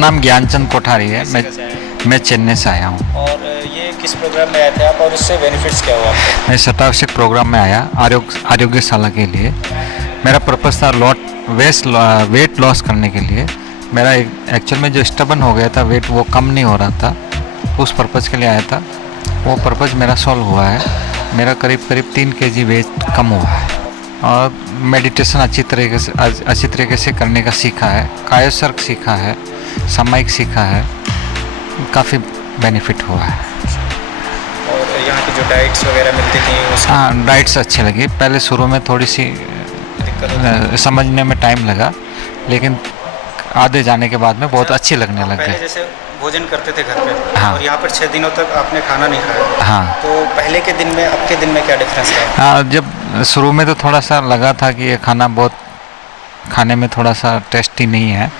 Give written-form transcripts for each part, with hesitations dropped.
नाम ज्ञानचंद कोठारी है। किस जगह से आए हैं? मैं चेन्नई से आया हूँ। और ये किस प्रोग्राम में आए थे आप और इससे बेनिफिट्स क्या हुआ आपको? मैं शतावशिक प्रोग्राम में आया आरोग्यशाला के लिए। मेरा पर्पस था वेट लॉस करने के लिए। मेरा एक्चुअल में जो स्टबन हो गया था वेट, वो कम नहीं हो रहा था, उस पर्पज़ के लिए आया था। वो पर्पज़ मेरा सॉल्व हुआ है। मेरा करीब 3 kg वेट कम हुआ है और मेडिटेशन अच्छी तरीके से करने का सीखा है, कायोसर्ग सीखा है, सामायिक सीखा है, काफ़ी बेनिफिट हुआ है। और यहाँ की जो डाइट्स वगैरह मिलती थी उसकी हाँ, डाइट्स अच्छी लगी। पहले शुरू में थोड़ी सी दिक्कत होती थी? समझने में टाइम लगा, लेकिन आधे जाने के बाद में बहुत अच्छी लगने लग पहले गई। जैसे भोजन करते थे घर पे, हाँ। और यहाँ पर 6 दिनों तक आपने खाना नहीं खाया, हाँ तो पहले के दिन में अब के दिन में क्या डिफरेंस रहा? हाँ, जब शुरू में तो थोड़ा सा लगा था कि ये खाना बहुत खाने में थोड़ा सा टेस्टी नहीं है,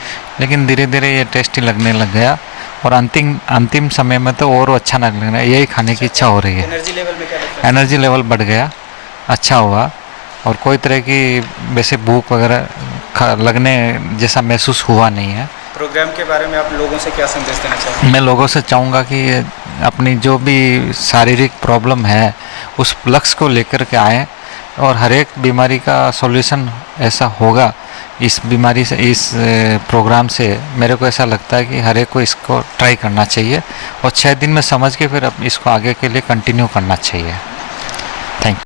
लेकिन धीरे धीरे ये टेस्टी लगने लग गया और अंतिम समय में तो और अच्छा लगने लगा। यही खाने की इच्छा हो रही है। एनर्जी लेवल में क्या डिफरेंस? एनर्जी लेवल बढ़ गया, अच्छा हुआ, और कोई तरह की वैसे भूख वगैरह लगने जैसा महसूस हुआ नहीं है। प्रोग्राम के बारे में आप लोगों से क्या संदेश देना चाहेंगे? मैं लोगों से चाहूँगा कि अपनी जो भी शारीरिक प्रॉब्लम है उस लक्ष्य को लेकर के आएँ, और हर एक बीमारी का सॉल्यूशन ऐसा होगा इस बीमारी से, इस प्रोग्राम से। मेरे को ऐसा लगता है कि हर एक को इसको ट्राई करना चाहिए और 6 दिन में समझ के फिर इसको आगे के लिए कंटिन्यू करना चाहिए।